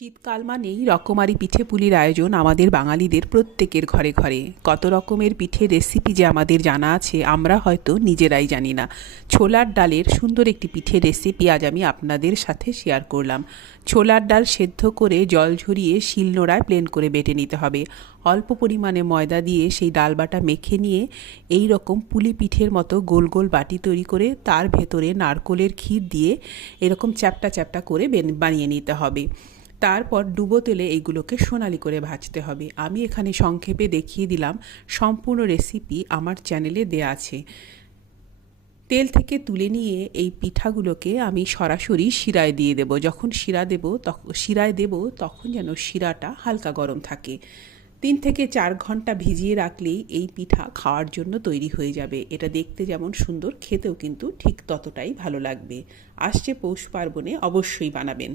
শীতকাল মানেই রকমারি পিঠে পুলির আয়োজন আমাদের বাঙালিদের প্রত্যেকের ঘরে ঘরে। কত রকমের পিঠে রেসিপি যে আমাদের জানা আছে আমরা হয়তো নিজেরাই জানি না। ছোলার ডালের সুন্দর একটি পিঠে রেসিপি আজ আমি আপনাদের সাথে শেয়ার করলাম। ছোলার ডাল সেদ্ধ করে জল ঝরিয়ে শিলনোড়ায় প্লেন করে বেটে নিতে হবে। অল্প পরিমাণে ময়দা দিয়ে সেই ডাল বাটা মেখে নিয়ে এই রকম পুলি পিঠের মতো গোল গোল বাটি তৈরি করে তার ভেতরে নারকোলের ক্ষীর দিয়ে এরকম চ্যাপ্টা চ্যাপ্টা করে বানিয়ে নিতে হবে। তারপর ডুবো তেলে এইগুলোকে সোনালি করে ভাজতে হবে। আমি এখানে সংক্ষেপে দেখিয়ে দিলাম, সম্পূর্ণ রেসিপি আমার চ্যানেলে দেয়া আছে। তেল থেকে তুলে নিয়ে এই পিঠাগুলোকে আমি সরাসরি শিরায় দিয়ে দেব। যখন শিরায় দেব তখন যেন শিরাটা হালকা গরম থাকে। 3 থেকে 4 ঘন্টা ভিজিয়ে রাখলেই এই পিঠা খাওয়ার জন্য তৈরি হয়ে যাবে। এটা দেখতে যেমন সুন্দর, খেতেও কিন্তু ঠিক ততটাই ভালো লাগবে। আসছে পৌষ পার্বণে অবশ্যই বানাবেন।